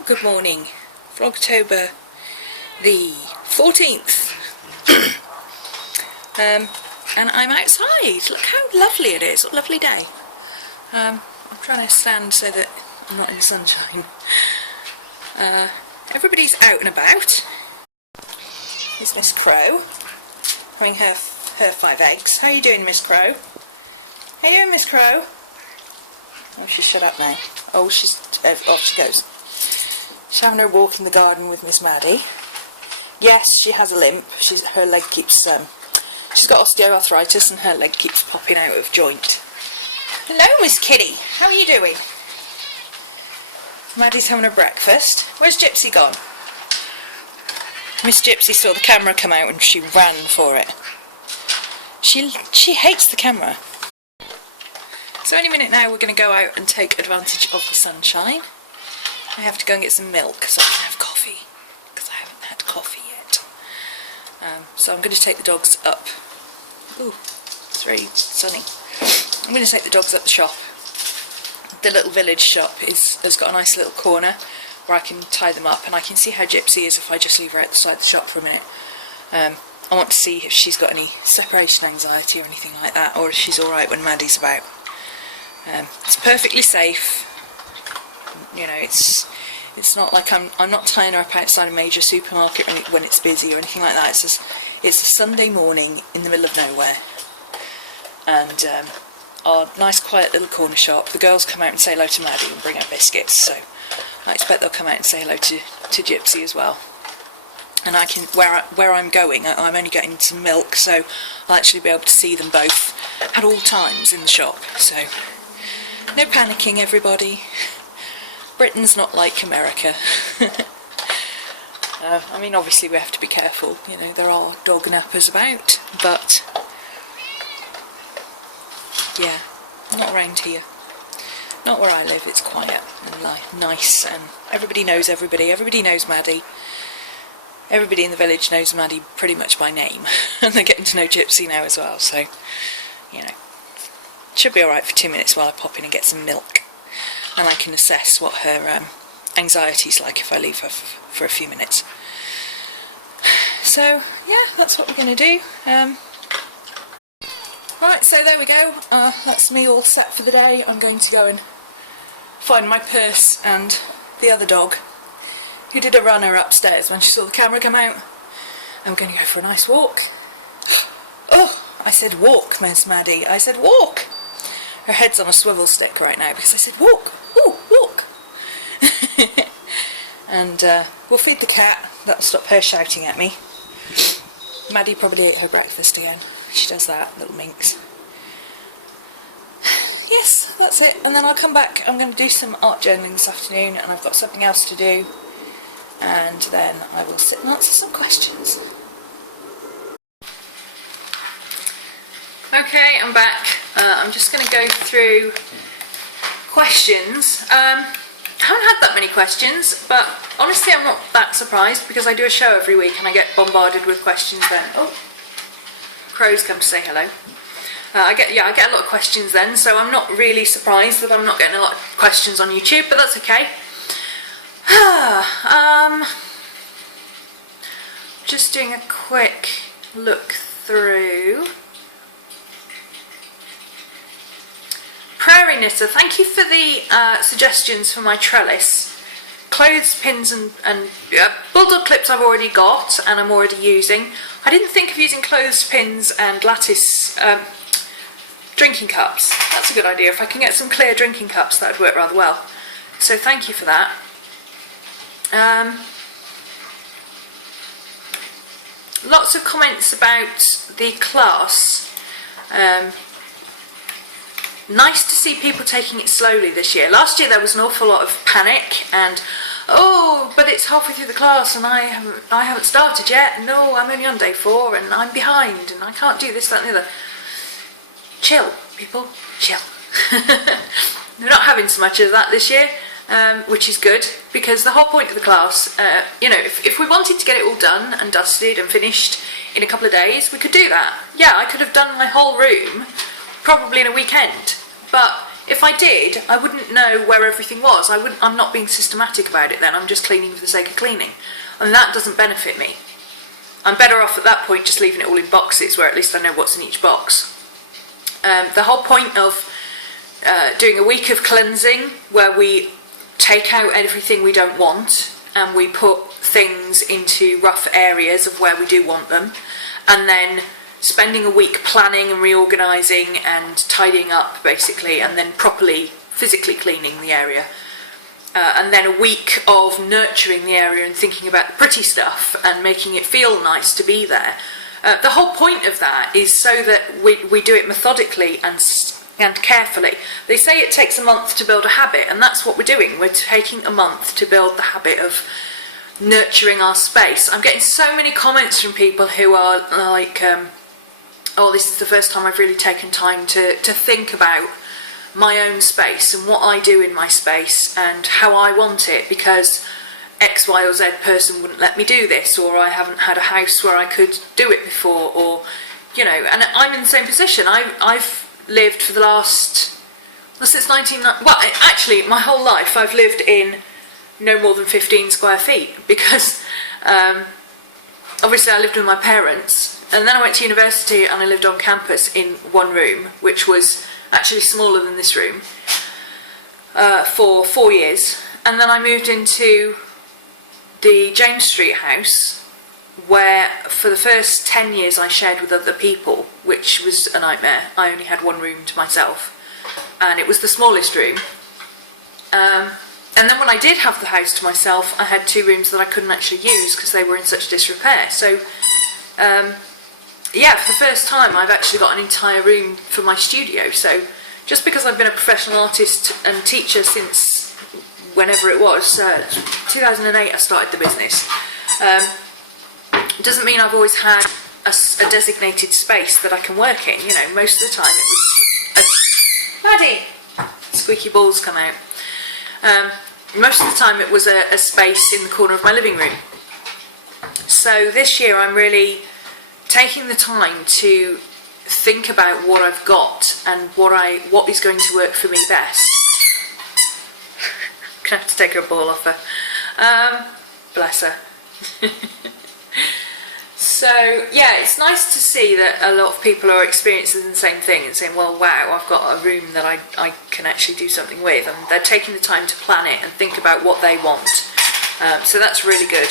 Well, good morning. Vlogtober the 14th. And I'm outside. Look how lovely it is. What a lovely day. I'm trying to stand so that I'm not in the sunshine. Everybody's out and about. Here's Miss Crow having her 5 eggs. How are you doing, Miss Crow? How you doing, Miss Crow? Oh, she's shut up now. Oh, she's off she goes. She's having her walk in the garden with Miss Maddie. Yes, she has a limp. Her leg keeps she's got osteoarthritis and her leg keeps popping out of joint. Hello, Miss Kitty. How are you doing? Maddie's having her breakfast. Where's Gypsy gone? Miss Gypsy saw the camera come out and she ran for it. She hates the camera. So any minute now we're going to go out and take advantage of the sunshine. I have to go and get some milk so I can have coffee, because I haven't had coffee yet. So I'm going to take the dogs up. Ooh, it's very sunny. I'm going to take the dogs up the shop. The little village shop has got a nice little corner where I can tie them up, and I can see how Gypsy is if I just leave her outside the shop for a minute. I want to see if she's got any separation anxiety or anything like that, or if she's alright when Maddie's about. It's perfectly safe. You know, it's not like I'm not tying her up outside a major supermarket when it's busy or anything like that. It's a Sunday morning in the middle of nowhere, and our nice quiet little corner shop. The girls come out and say hello to Maddie and bring her biscuits, so I expect they'll come out and say hello to Gypsy as well. And I can, where I'm going, I'm only getting some milk, so I'll actually be able to see them both at all times in the shop. So no panicking, everybody. Britain's not like America. I mean, obviously we have to be careful, you know, there are dog nappers about, but yeah, not around here. Not where I live. It's quiet and nice, and everybody knows everybody. Everybody knows Maddie. Everybody in the village knows Maddie pretty much by name, and they're getting to know Gypsy now as well, so, you know, should be alright for 2 minutes while I pop in and get some milk, and I can assess what her anxiety's like if I leave her for a few minutes. So, yeah, that's what we're going to do. Right, so there we go. That's me all set for the day. I'm going to go and find my purse and the other dog, who did a runner upstairs when she saw the camera come out. I'm going to go for a nice walk. Oh, I said walk, Miss Maddie. I said walk. Her head's on a swivel stick right now because I said walk. Ooh, walk. And we'll feed the cat. That'll stop her shouting at me. Maddie probably ate her breakfast again. She does that, little minx. Yes, that's it. And then I'll come back. I'm going to do some art journaling this afternoon, and I've got something else to do. And then I will sit and answer some questions. Okay, I'm back. I'm just going to go through questions. I haven't had that many questions, but honestly I'm not that surprised because I do a show every week and I get bombarded with questions then. Oh, crows come to say hello. I get a lot of questions then, so I'm not really surprised that I'm not getting a lot of questions on YouTube, but that's okay. Just doing a quick look through. Prairie Knitter, thank you for the suggestions for my trellis. Clothes pins and bulldog clips I've already got and I'm already using. I didn't think of using clothes pins and lattice drinking cups. That's a good idea. If I can get some clear drinking cups, that would work rather well. So thank you for that. Lots of comments about the class. Nice to see people taking it slowly this year. Last year there was an awful lot of panic and, oh, but it's halfway through the class and I haven't started yet. No, I'm only on day 4 and I'm behind and I can't do this, that and the other. Chill, people, chill. We're not having so much of that this year, which is good, because the whole point of the class, you know, if we wanted to get it all done and dusted and finished in a couple of days, we could do that. Yeah, I could have done my whole room probably in a weekend, but If I did, I wouldn't know where everything was. I'm not being systematic about it then, I'm just cleaning for the sake of cleaning. And that doesn't benefit me. I'm better off at that point just leaving it all in boxes where at least I know what's in each box. The whole point of doing a week of cleansing where we take out everything we don't want and we put things into rough areas of where we do want them, and then spending a week planning and reorganising and tidying up basically, and then properly physically cleaning the area, and then a week of nurturing the area and thinking about the pretty stuff and making it feel nice to be there. The whole point of that is so that we do it methodically and carefully. They say it takes a month to build a habit, and that's what we're doing. We're taking a month to build the habit of nurturing our space. I'm getting so many comments from people who are like, oh, this is the first time I've really taken time to think about my own space and what I do in my space and how I want it, because X, Y or Z person wouldn't let me do this, or I haven't had a house where I could do it before, or, you know, and I'm in the same position. I've lived for the last, since actually my whole life I've lived in no more than 15 square feet, because obviously I lived with my parents, and then I went to university and I lived on campus in one room, which was actually smaller than this room, for 4 years, and then I moved into the James Street house, where for the first 10 years I shared with other people, which was a nightmare. I only had one room to myself, and it was the smallest room. And then when I did have the house to myself, I had 2 rooms that I couldn't actually use because they were in such disrepair. So, yeah, for the first time I've actually got an entire room for my studio. So, just because I've been a professional artist and teacher since whenever it was, 2008 I started the business, doesn't mean I've always had a designated space that I can work in. You know, most of the time it was Maddie! Squeaky balls come out. Most of the time it was a space in the corner of my living room. So this year I'm really taking the time to think about what I've got and what is going to work for me best. I'm gonna have to take her ball off her. Bless her. So yeah, it's nice to see that a lot of people are experiencing the same thing and saying, well, wow, I've got a room that I can actually do something with, and they're taking the time to plan it and think about what they want. So that's really good.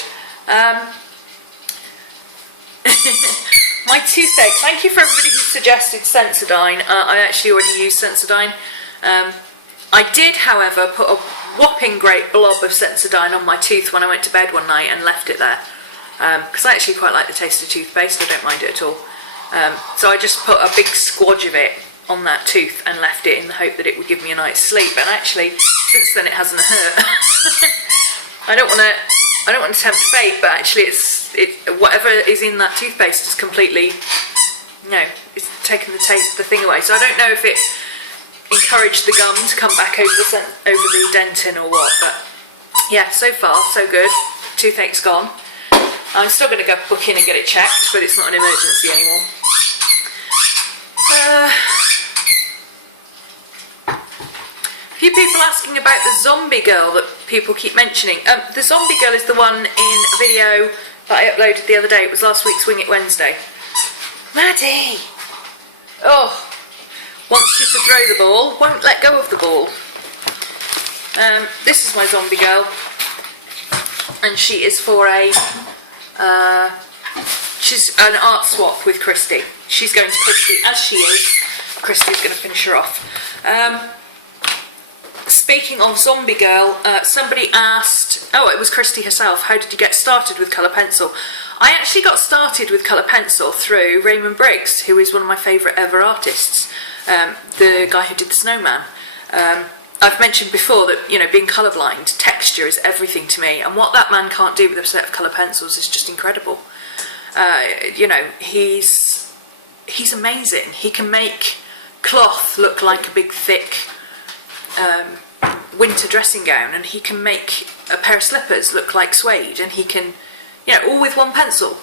My toothache, thank you for everybody who suggested Sensodyne. I actually already used Sensodyne. I did, however, put a whopping great blob of Sensodyne on my tooth when I went to bed one night and left it there. Because I actually quite like the taste of toothpaste, I don't mind it at all. So I just put a big squodge of it on that tooth and left it in the hope that it would give me a night's sleep. And actually, since then it hasn't hurt. I don't want to tempt fate, but actually whatever is in that toothpaste is completely, it's taken the thing away. So I don't know if it encouraged the gum to come back over the dentin or what, but yeah, so far so good. Toothache's gone. I'm still going to go book in and get it checked, but it's not an emergency anymore. A few people asking about the zombie girl that people keep mentioning. The zombie girl is the one in a video that I uploaded the other day. It was last week's Wing It Wednesday. Maddie! Oh, wants you to throw the ball, won't let go of the ball. This is my zombie girl, and she is for she's an art swap with Christy. She's going to Christy as she is. Christy's going to finish her off. Speaking of zombie girl, somebody asked, oh, it was Christy herself, how did you get started with colour pencil? I actually got started with colour pencil through Raymond Briggs, who is one of my favourite ever artists, the guy who did the snowman. I've mentioned before that, being colourblind, texture is everything to me, and what that man can't do with a set of colour pencils is just incredible. He's amazing. He can make cloth look like a big thick winter dressing gown, and he can make a pair of slippers look like suede, and he can, all with one pencil,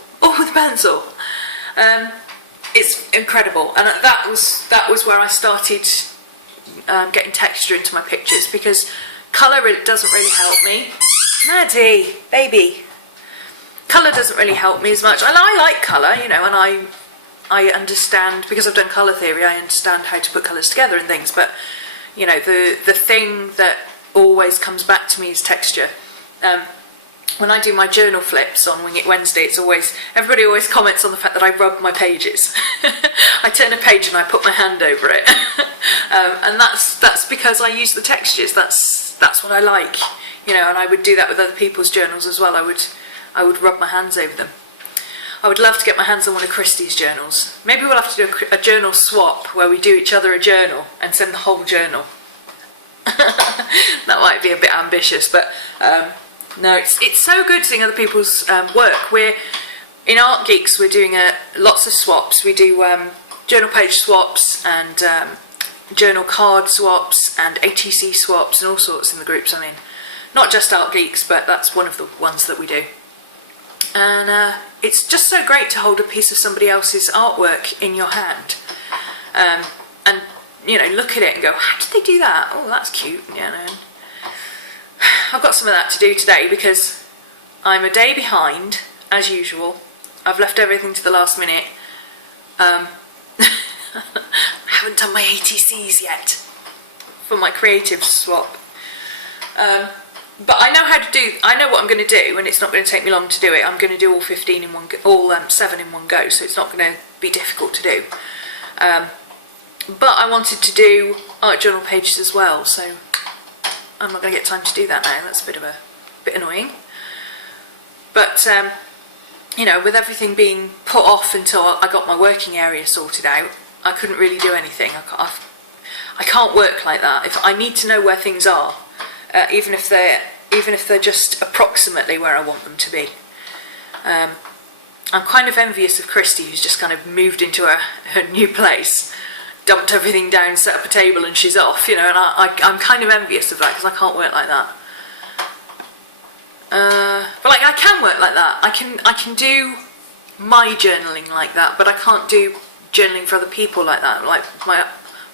It's incredible, and that was where I started getting texture into my pictures, because colour doesn't really help me. Maddie, baby. Colour doesn't really help me as much. I like colour, you know, and I understand, because I've done colour theory, I understand how to put colours together and things, but, you know, the thing that always comes back to me is texture. When I do my journal flips on Wing It Wednesday, it's always, everybody always comments on the fact that I rub my pages. I turn a page and I put my hand over it. And that's because I use the textures. That's what I like, you know, and I would do that with other people's journals as well. I would rub my hands over them. I would love to get my hands on one of Christie's journals. Maybe we'll have to do a journal swap where we do each other a journal and send the whole journal. That might be a bit ambitious, but no, it's so good seeing other people's work. We're in Art Geeks. We're doing lots of swaps. We do journal page swaps and journal card swaps and ATC swaps and all sorts in the groups I'm in. Not just Art Geeks, but that's one of the ones that we do. And it's just so great to hold a piece of somebody else's artwork in your hand, and you know, look at it and go, how did they do that? Oh, that's cute. You know, I've got some of that to do today because I'm a day behind as usual. I've left everything to the last minute. I haven't done my ATCs yet for my creative swap. But I know how to do. I know what I'm going to do, and it's not going to take me long to do it. I'm going to do all 15 in one go, all 7 in one go, so it's not going to be difficult to do. But I wanted to do art journal pages as well, so I'm not going to get time to do that now. That's a bit annoying. But you know, with everything being put off until I got my working area sorted out, I couldn't really do anything. I can't work like that. If I need to know where things are. Even if they're just approximately where I want them to be. I'm kind of envious of Christy, who's just kind of moved into her new place, dumped everything down, set up a table, and she's off. You know, and I'm kind of envious of that because I can't work like that. But like I can work like that. I can do my journaling like that, but I can't do journaling for other people like that. Like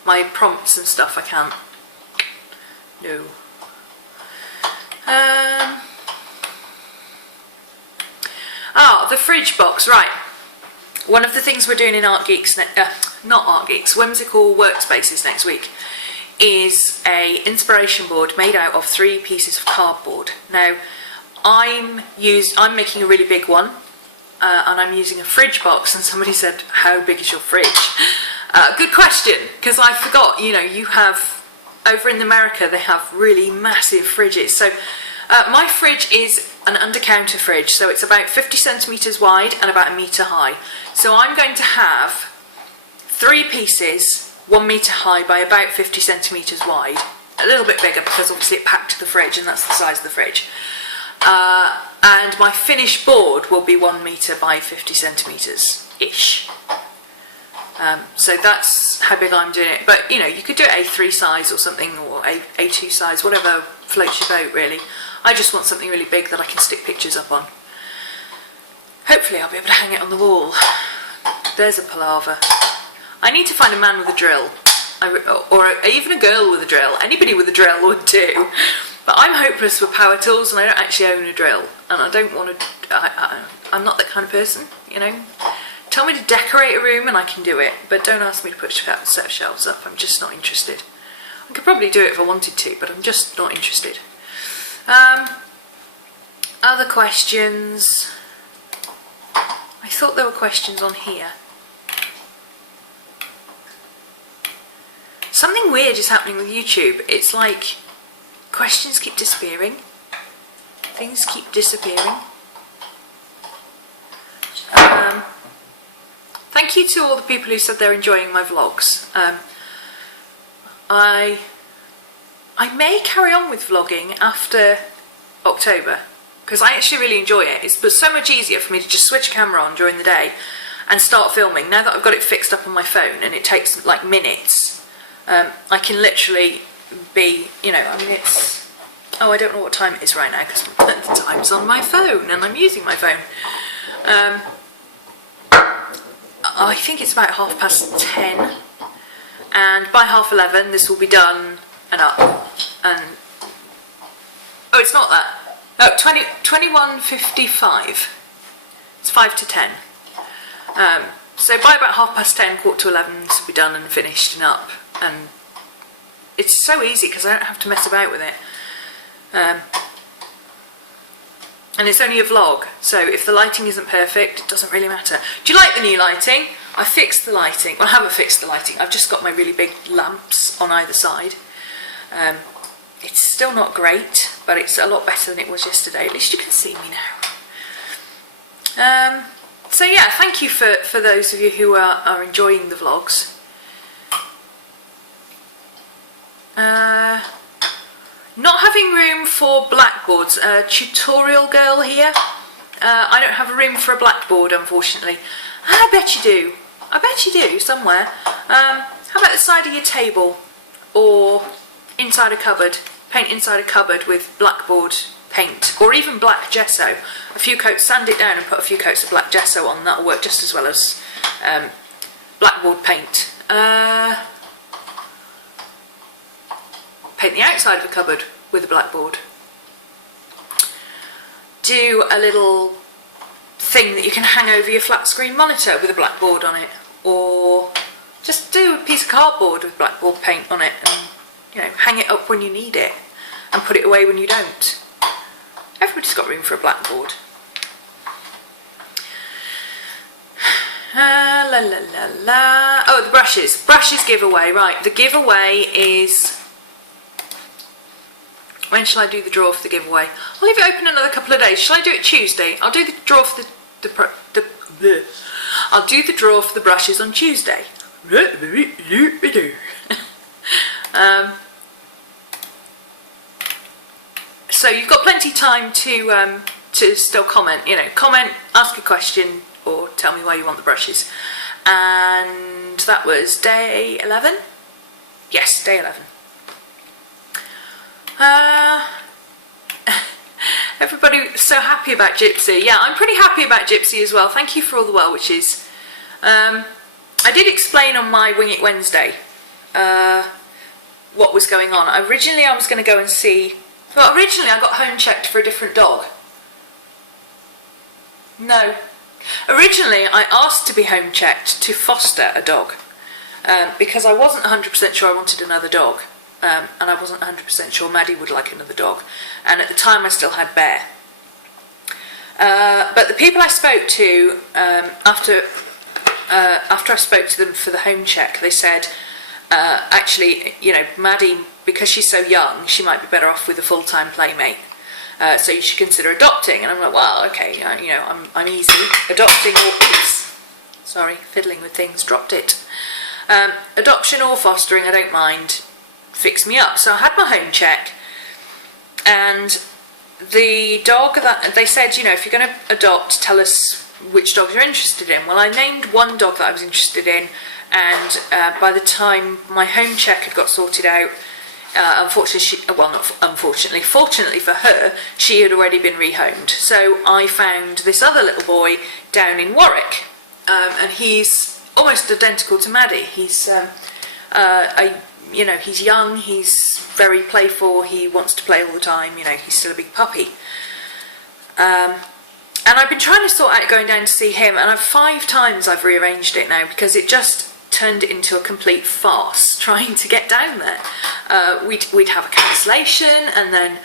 my prompts and stuff, I can't. No. The fridge box, right. One of the things we're doing in Art Geeks, not Art Geeks, Whimsical Workspaces next week, is a inspiration board made out of 3 pieces of cardboard. Now, I'm making a really big one, and I'm using a fridge box, and somebody said, how big is your fridge? Good question, because I forgot, you know, you have, over in America, they have really massive fridges. So my fridge is an under-counter fridge, so it's about 50 centimetres wide and about 1 metre high. So I'm going to have 3 pieces, 1 metre high by about 50 centimetres wide. A little bit bigger because obviously it packed the fridge and that's the size of the fridge. And my finished board will be 1 metre by 50 centimetres-ish. So that's how big I'm doing it. But, you know, you could do it A3 size or something, or A2 size, whatever floats your boat, really. I just want something really big that I can stick pictures up on. Hopefully I'll be able to hang it on the wall. There's a palaver. I need to find a man with a drill. Or even a girl with a drill. Anybody with a drill would do. But I'm hopeless with power tools and I don't actually own a drill. And I don't want to... I'm not that kind of person, you know. Tell me to decorate a room and I can do it, but don't ask me to put a set of shelves up. I'm just not interested. I could probably do it if I wanted to, but I'm just not interested. Other questions? I thought there were questions on here. Something weird is happening with YouTube. It's like questions keep disappearing. Things keep disappearing. Thank you to all the people who said they're enjoying my vlogs. I may carry on with vlogging after October because I actually really enjoy it. It's so much easier for me to just switch a camera on during the day and start filming. Now that I've got it fixed up on my phone and it takes like minutes, I can literally be, you know, I mean it's, oh, I don't know what time it is right now because the time's on my phone and I'm using my phone. I think it's about 10:30. and by 11:30 this will be done and up. And oh, it's not that. Oh, 21:55. It's 5 to 10. So by about 10:30, 11:15, this will be done and finished and up. And it's so easy because I don't have to mess about with it. And it's only a vlog, so if the lighting isn't perfect, it doesn't really matter. Do you like the new lighting? I fixed the lighting. Well, I haven't fixed the lighting. I've just got my really big lamps on either side. It's still not great, but it's a lot better than it was yesterday. At least you can see me now. So yeah, thank you for those of you who are enjoying the vlogs. Not having room for blackboards. Tutorial girl here. I don't have a room for a blackboard, unfortunately. I bet you do. I bet you do, somewhere. How about the side of your table? Or inside a cupboard? Paint inside a cupboard with blackboard paint. Or even black gesso. A few coats, sand it down and put a few coats of black gesso on. That'll work just as well as blackboard paint. Paint the outside of a cupboard with a blackboard. Do a little thing that you can hang over your flat screen monitor with a blackboard on it, or just do a piece of cardboard with blackboard paint on it and, you know, hang it up when you need it and put it away when you don't. Everybody's got room for a blackboard. La la la la. Oh, the brushes. Brushes giveaway, right. The giveaway is... When shall I do the draw for the giveaway? I'll leave it open another couple of days. Shall I do it Tuesday? I'll do the draw for I'll do the draw for the brushes on Tuesday. So you've got plenty of time to still comment. You know, comment, ask a question, or tell me why you want the brushes. And that was day 11. Yes, day 11. Everybody so happy about Gypsy. Yeah, I'm pretty happy about Gypsy as well. Thank you for all the well wishes. I did explain on my Wing It Wednesday what was going on. Originally I was going to go and see... Well, originally I got home checked for a different dog. No. Originally I asked to be home checked to foster a dog because I wasn't 100% sure I wanted another dog. And I wasn't 100% sure Maddie would like another dog, and at the time I still had Bear. But the people I spoke to after I spoke to them for the home check, they said, actually, you know, Maddie, because she's so young, she might be better off with a full-time playmate. So you should consider adopting. And I'm like, well, okay, you know, I'm easy. Adopting or oops, sorry, fiddling with things, dropped it. Adoption or fostering, I don't mind. Fix me up. So I had my home check, and the dog that they said, you know, if you're going to adopt, tell us which dogs you're interested in. Well, I named one dog that I was interested in, and by the time my home check had got sorted out, fortunately for her, she had already been rehomed. So I found this other little boy down in Warwick, and he's almost identical to Maddie. He's you know, he's young, he's very playful, he wants to play all the time, you know, he's still a big puppy. And I've been trying to sort out going down to see him, and 5 times I've rearranged it now because it just turned it into a complete farce trying to get down there. We'd have a cancellation, and then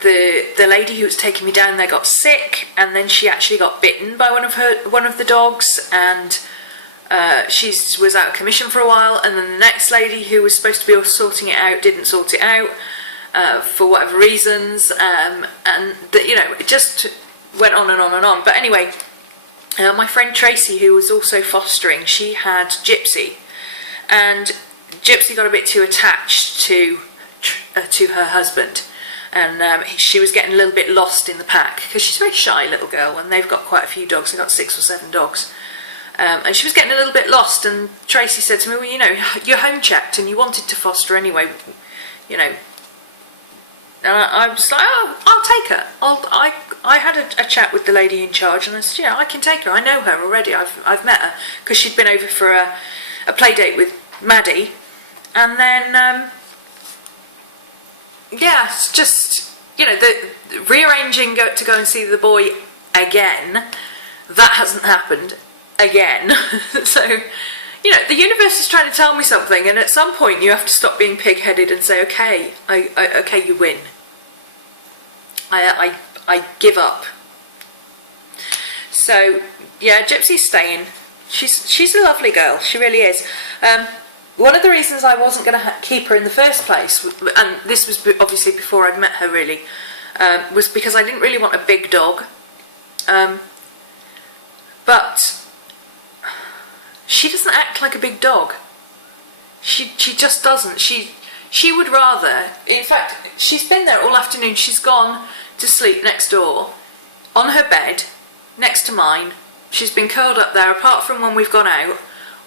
the lady who was taking me down there got sick, and then she actually got bitten by one of the dogs, and she was out of commission for a while, and then the next lady who was supposed to be sorting it out didn't sort it out for whatever reasons, and you know, it just went on and on and on. But anyway, my friend Tracy, who was also fostering, she had Gypsy, and Gypsy got a bit too attached to her husband, and she was getting a little bit lost in the pack because she's a very shy little girl, and they've got quite a few dogs. They've got 6 or 7 dogs. And she was getting a little bit lost, and Tracy said to me, well, you know, you're home checked and you wanted to foster anyway, you know. And I was like, oh, I'll take her. I had a chat with the lady in charge, and I said, yeah, I can take her. I know her already. I've met her because she'd been over for a play date with Maddie, and then yeah, it's just, you know, the rearranging to go and see the boy again. That hasn't happened again. So, you know, the universe is trying to tell me something, and at some point you have to stop being pig-headed and say, okay, okay, you win. I give up. So yeah, Gypsy's staying. She's a lovely girl. She really is. One of the reasons I wasn't going to keep her in the first place, and this was obviously before I'd met her really, was because I didn't really want a big dog. But she doesn't act like a big dog. She just doesn't. She would rather, in fact, she's been there all afternoon. She's gone to sleep next door, on her bed, next to mine. She's been curled up there, apart from when we've gone out,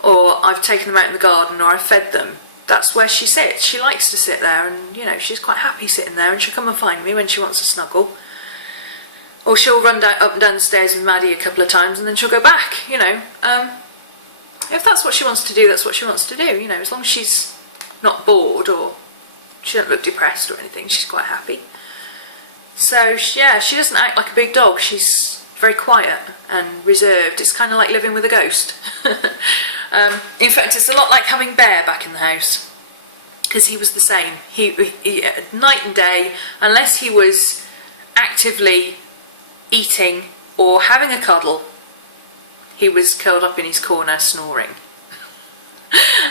or I've taken them out in the garden, or I've fed them. That's where she sits. She likes to sit there, and, you know, she's quite happy sitting there, and she'll come and find me when she wants a snuggle. Or she'll run up and down the stairs with Maddie a couple of times, and then she'll go back, you know. If that's what she wants to do, that's what she wants to do, you know, as long as she's not bored or she doesn't look depressed or anything, she's quite happy. So, yeah, she doesn't act like a big dog. She's very quiet and reserved. It's kind of like living with a ghost. In fact, it's a lot like having Bear back in the house, because he was the same. He night and day, unless he was actively eating or having a cuddle, he was curled up in his corner snoring.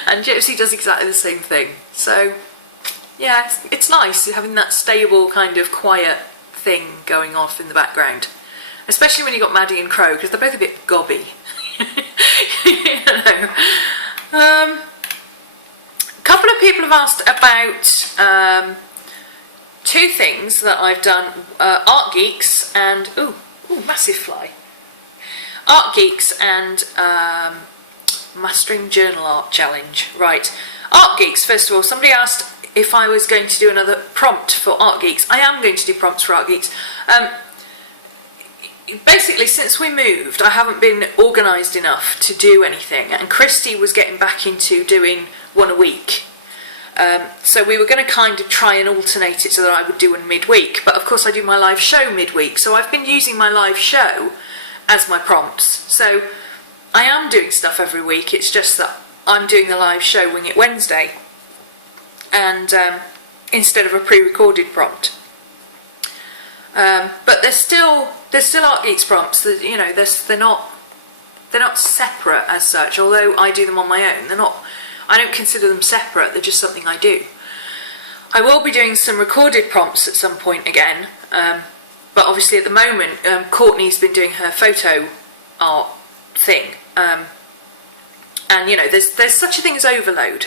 And Gypsy does exactly the same thing. So yeah, it's nice having that stable kind of quiet thing going off in the background, especially when you got Maddie and Crow, because they're both a bit gobby. You know. A couple of people have asked about two things that I've done, Art Geeks and ooh, massive fly. Art Geeks and Mastering Journal Art Challenge. Right, Art Geeks, first of all, somebody asked if I was going to do another prompt for Art Geeks. I am going to do prompts for Art Geeks. Basically, since we moved, I haven't been organised enough to do anything, and Christy was getting back into doing one a week. So we were going to kind of try and alternate it so that I would do one midweek, but of course I do my live show midweek, so I've been using my live show as my prompts. So I am doing stuff every week, it's just that I'm doing the live show Wing It Wednesday, and instead of a pre-recorded prompt. But there's still Art Geeks prompts that, you know, they're not separate as such, although I do them on my own. I don't consider them separate, they're just something I do. I will be doing some recorded prompts at some point again, but obviously at the moment Courtney's been doing her photo art thing, and you know, there's such a thing as overload,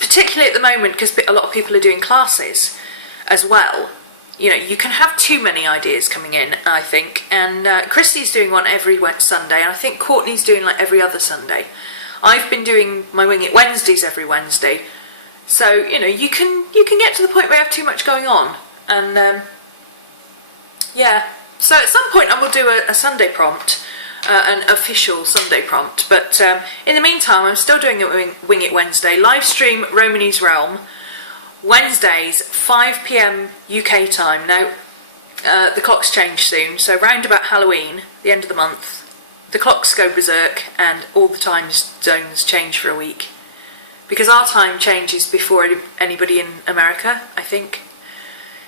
particularly at the moment because a lot of people are doing classes as well. You know, you can have too many ideas coming in, I think, and Christy's doing one every Sunday, and I think Courtney's doing like every other Sunday. I've been doing my Wing It Wednesdays every Wednesday, so you know, you can get to the point where you have too much going on, and yeah. So at some point I will do a Sunday prompt, an official Sunday prompt. But in the meantime, I'm still doing it Wing It Wednesday. Live stream RhomanysRealm Wednesdays 5 PM UK time. Now the clocks change soon, so round about Halloween, the end of the month, the clocks go berserk and all the time zones change for a week, because our time changes before anybody in America, I think.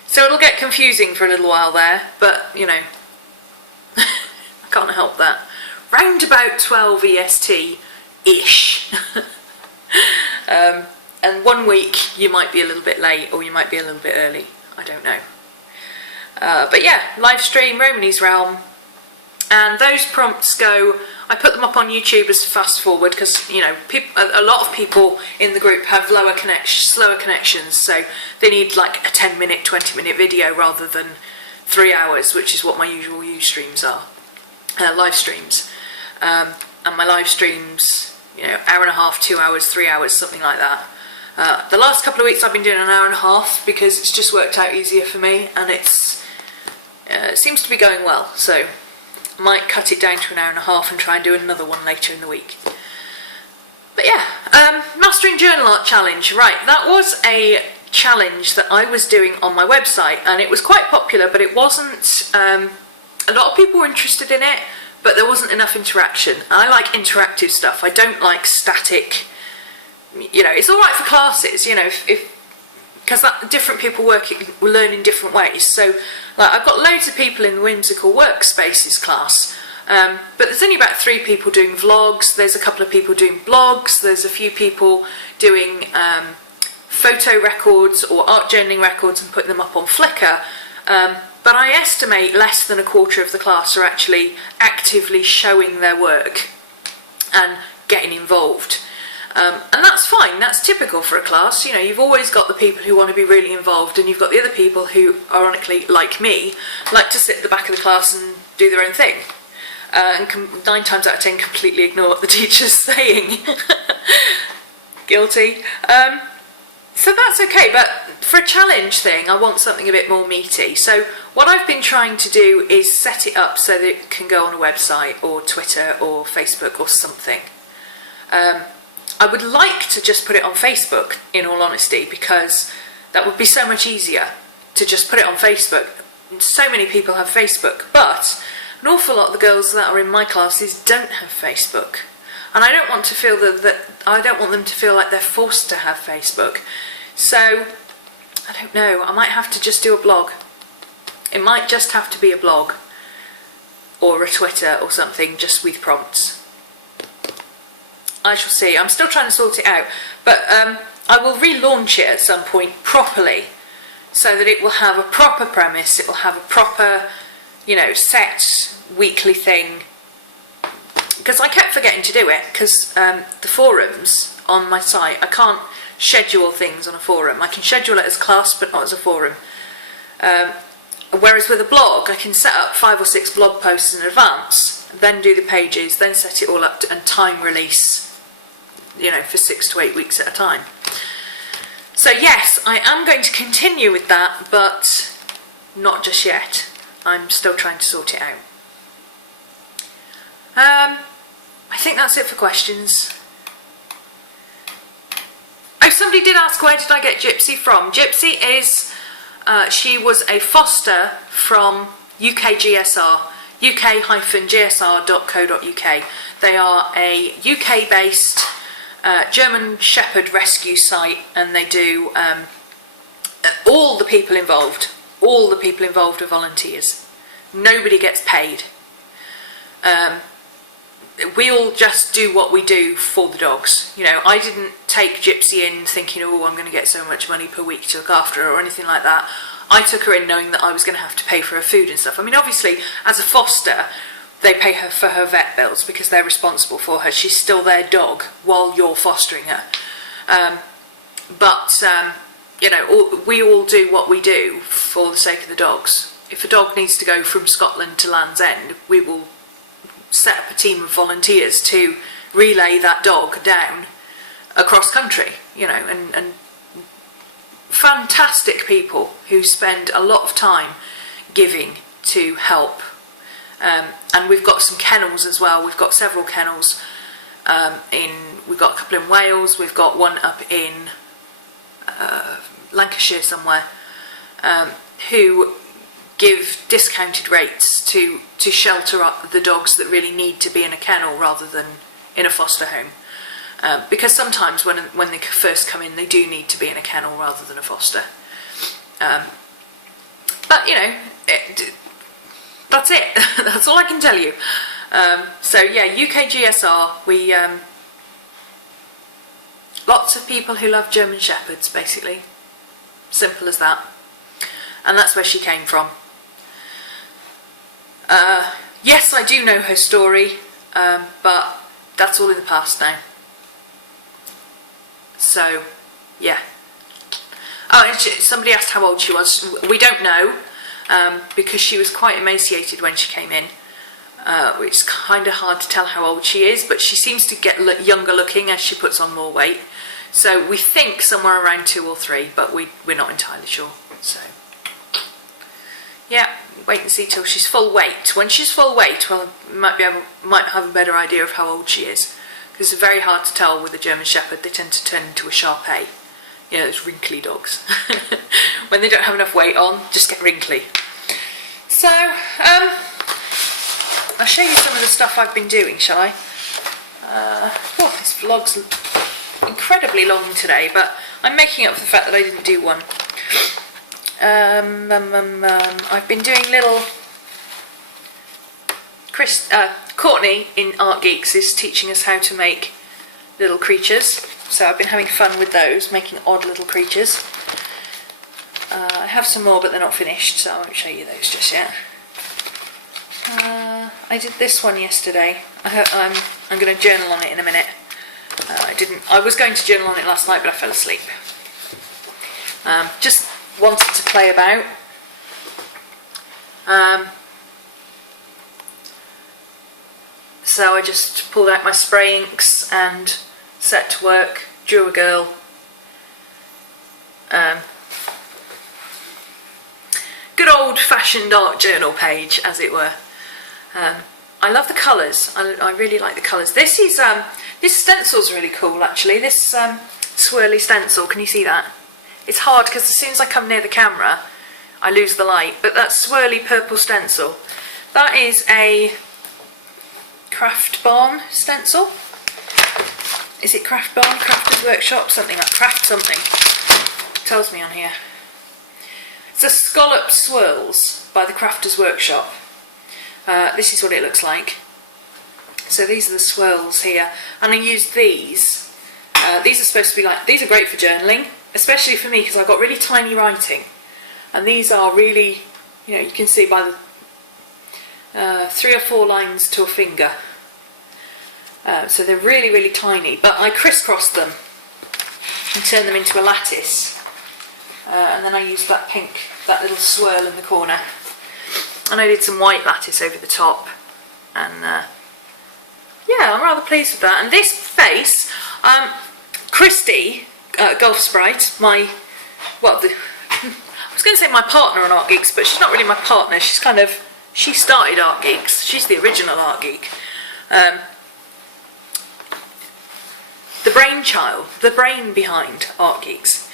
So it'll get confusing for a little while there, but you know, I can't help that. Round about 12 EST-ish. And one week you might be a little bit late or you might be a little bit early, I don't know. But yeah, live stream RhomanysRealm, and those prompts go, I put them up on YouTube as fast forward because, you know, a lot of people in the group have slower connections, so they need like a 10-minute, 20-minute video rather than 3 hours, which is what my usual streams are, live streams. And my live streams, you know, hour and a half, 2 hours, 3 hours, something like that. The last couple of weeks I've been doing an hour and a half because it's just worked out easier for me, and it seems to be going well, so I might cut it down to an hour and a half and try and do another one later in the week. But yeah, Mastering Journal Art Challenge. Right, that was a challenge that I was doing on my website, and it was quite popular, but it wasn't, a lot of people were interested in it, but there wasn't enough interaction. I like interactive stuff. I don't like static, you know, it's all right for classes, you know, because different people will learn in different ways. So, like, I've got loads of people in the Whimsical Workspaces class, but there's only about 3 people doing vlogs, there's a couple of people doing blogs, there's a few people doing photo records or art journaling records and putting them up on Flickr, but I estimate less than a quarter of the class are actually actively showing their work and getting involved. And that's fine, that's typical for a class. You know, you've always got the people who want to be really involved, and you've got the other people who, ironically, like me, like to sit at the back of the class and do their own thing. And 9 times out of 10 completely ignore what the teacher's saying. Guilty. So that's okay, but for a challenge thing, I want something a bit more meaty. So what I've been trying to do is set it up so that it can go on a website or Twitter or Facebook or something. I would like to just put it on Facebook, in all honesty, because that would be so much easier to just put it on Facebook. So many people have Facebook, but an awful lot of the girls that are in my classes don't have Facebook. And I don't want to feel I don't want them to feel like they're forced to have Facebook. So, I don't know, I might have to just do a blog. It might just have to be a blog or a Twitter or something, just with prompts. I shall see. I'm still trying to sort it out, but I will relaunch it at some point properly, so that it will have a proper premise, it will have a proper, you know, set weekly thing. Because I kept forgetting to do it, because the forums on my site, I can't schedule things on a forum. I can schedule it as class, but not as a forum. Whereas with a blog, I can set up 5 or 6 blog posts in advance, then do the pages, then set it all up and time release, you know, for 6 to 8 weeks at a time. So yes, I am going to continue with that, but not just yet. I'm still trying to sort it out. I think that's it for questions. Oh, somebody did ask, where did I get Gypsy from? Gypsy is, she was a foster from UKGSR, uk-gsr.co.uk. They are a UK-based German Shepherd rescue site, and they do, all the people involved are volunteers. Nobody gets paid. We all just do what we do for the dogs. You know, I didn't take Gypsy in thinking, oh, I'm going to get so much money per week to look after her or anything like that. I took her in knowing that I was going to have to pay for her food and stuff. I mean, obviously, as a foster, they pay her for her vet bills because they're responsible for her. She's still their dog while you're fostering her. You know, we all do what we do for the sake of the dogs. If a dog needs to go from Scotland to Land's End, we will set up a team of volunteers to relay that dog down across country, you know, and fantastic people who spend a lot of time giving to help. And we've got some kennels as well. We've got several kennels. We've got a couple in Wales. We've got one up in Lancashire somewhere, who give discounted rates to shelter up the dogs that really need to be in a kennel rather than in a foster home. Because sometimes when they first come in, they do need to be in a kennel rather than a foster. But, you know, that's it. That's all I can tell you. So, yeah, UKGSR, we... lots of people who love German Shepherds, basically. Simple as that. And that's where she came from. Yes, I do know her story, but that's all in the past now. So, yeah. Oh, and somebody asked how old she was. We don't know, because she was quite emaciated when she came in. It's kind of hard to tell how old she is, but she seems to get younger looking as she puts on more weight. So we think somewhere around 2 or 3, but we're not entirely sure. So, yeah, wait and see till she's full weight. When she's full weight, well, might have a better idea of how old she is, because it's very hard to tell with a German Shepherd. They tend to turn into a Shar-Pei. You know, those wrinkly dogs. When they don't have enough weight on, just get wrinkly. So, I'll show you some of the stuff I've been doing, shall I? This vlog's incredibly long today, but I'm making up for the fact that I didn't do one. I've been doing little... Courtney in Art Geeks is teaching us how to make little creatures, so I've been having fun with those, making odd little creatures. I have some more, but they're not finished, so I won't show you those just yet. I did this one yesterday. I'm going to journal on it in a minute. I was going to journal on it last night, but I fell asleep. Just wanted to play about. So I just pulled out my spray inks and set to work, drew a girl. Good old-fashioned art journal page, as it were. I love the colours. I really like the colours. This stencil's really cool, actually. This swirly stencil, can you see that? It's hard because as soon as I come near the camera, I lose the light. But that swirly purple stencil, that is a Craft Barn stencil. Is it Craft Barn? Crafters Workshop? Something like Craft something. It tells me on here. It's a Scallop Swirls by the Crafters Workshop. This is what it looks like. So these are the swirls here, and I used these. These are supposed to be like, these are great for journaling, especially for me because I've got really tiny writing, and these are really, you know, you can see by the 3 or 4 lines to a finger. So they're really, really tiny, but I crisscross them and turn them into a lattice. And then I used that pink, that little swirl in the corner. And I did some white lattice over the top. And yeah, I'm rather pleased with that. And this face, Christy, Golf Sprite, I was going to say my partner on Art Geeks, but she's not really my partner. She's kind of, she started Art Geeks. She's the original Art Geek. The brainchild, the brain behind Art Geeks.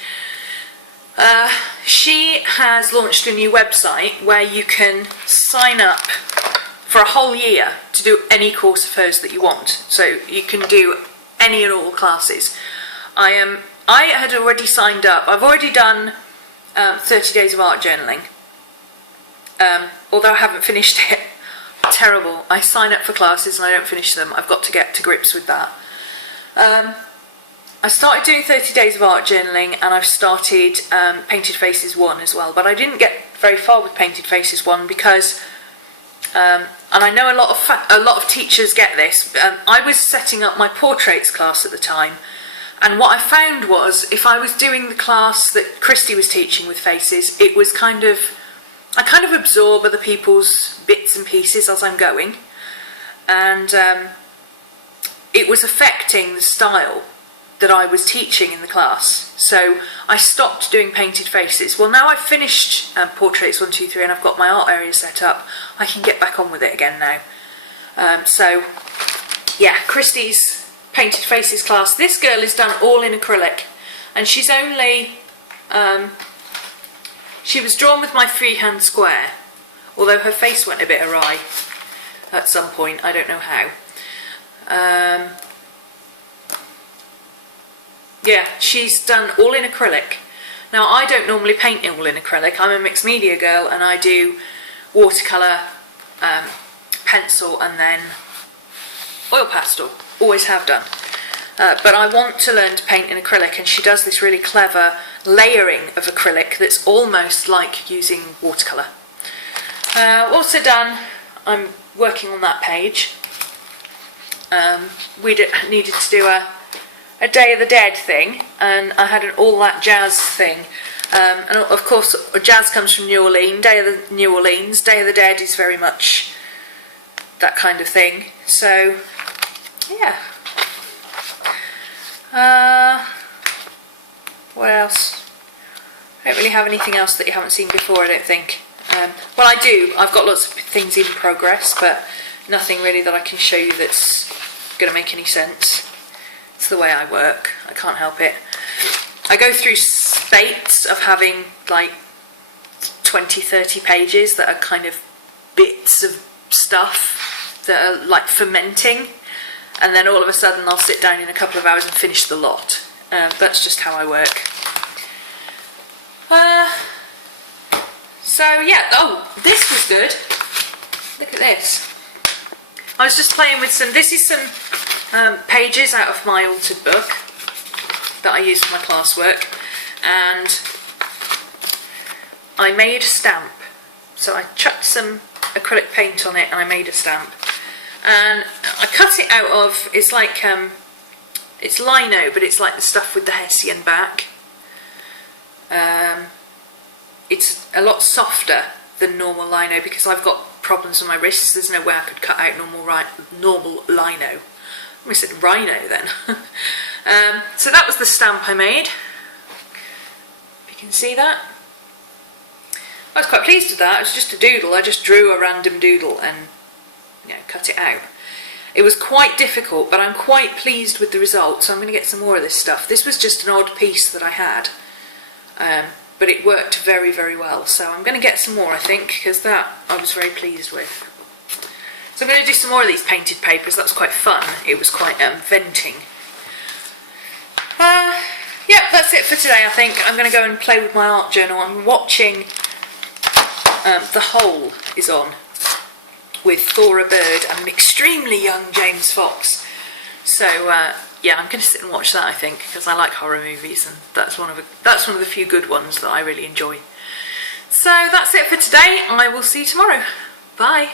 She has launched a new website where you can sign up for a whole year to do any course of hers that you want. So you can do any and all classes. I had already signed up. I've already done 30 days of art journaling. Although I haven't finished it. Terrible. I sign up for classes and I don't finish them. I've got to get to grips with that. I started doing 30 days of art journaling, and I've started Painted Faces 1 as well, but I didn't get very far with Painted Faces 1 because, and I know a lot of teachers get this, I was setting up my portraits class at the time, and what I found was if I was doing the class that Christy was teaching with faces, it was kind of, I kind of absorb other people's bits and pieces as I'm going, and it was affecting the style that I was teaching in the class. So I stopped doing painted faces. Well, now I've finished portraits 1, 2, 3 and I've got my art area set up, I can get back on with it again now. So yeah, Christy's Painted Faces class. This girl is done all in acrylic, and she's only, she was drawn with my freehand square, although her face went a bit awry at some point, I don't know how. Yeah, she's done all in acrylic. Now, I don't normally paint all in acrylic. I'm a mixed media girl, and I do watercolour, pencil, and then oil pastel. Always have done. But I want to learn to paint in acrylic, and she does this really clever layering of acrylic that's almost like using watercolour. Also done, I'm working on that page. We needed to do a Day of the Dead thing, and I had an all that jazz thing, and of course jazz comes from New Orleans. Day of the Dead is very much that kind of thing. So yeah, what else? I don't really have anything else that you haven't seen before, I don't think. Well, I do, I've got lots of things in progress, but nothing really that I can show you that's going to make any sense. the way I work. I can't help it. I go through spates of having like 20-30 pages that are kind of bits of stuff that are like fermenting, and then all of a sudden I'll sit down in a couple of hours and finish the lot. That's just how I work. So yeah, oh, this was good. Look at this. I was just playing with this is some pages out of my altered book that I use for my classwork, and I made a stamp. So I chucked some acrylic paint on it and I made a stamp. And I cut it out of, it's like, it's lino, but it's like the stuff with the Hessian back. It's a lot softer than normal lino because I've got problems with my wrists. There's no way I could cut out normal lino. I said rhino then. So that was the stamp I made. If you can see that. I was quite pleased with that. It was just a doodle. I just drew a random doodle and, you know, cut it out. It was quite difficult, but I'm quite pleased with the result, so I'm going to get some more of this stuff. This was just an odd piece that I had, but it worked very, very well. So I'm going to get some more, I think, because that I was very pleased with. So I'm going to do some more of these painted papers. That was quite fun. It was quite venting. Yeah, that's it for today, I think. I'm going to go and play with my art journal. I'm watching The Hole is on with Thora Bird and an extremely young James Fox. So yeah, I'm going to sit and watch that, I think, because I like horror movies, and that's one of the few good ones that I really enjoy. So that's it for today. I will see you tomorrow. Bye.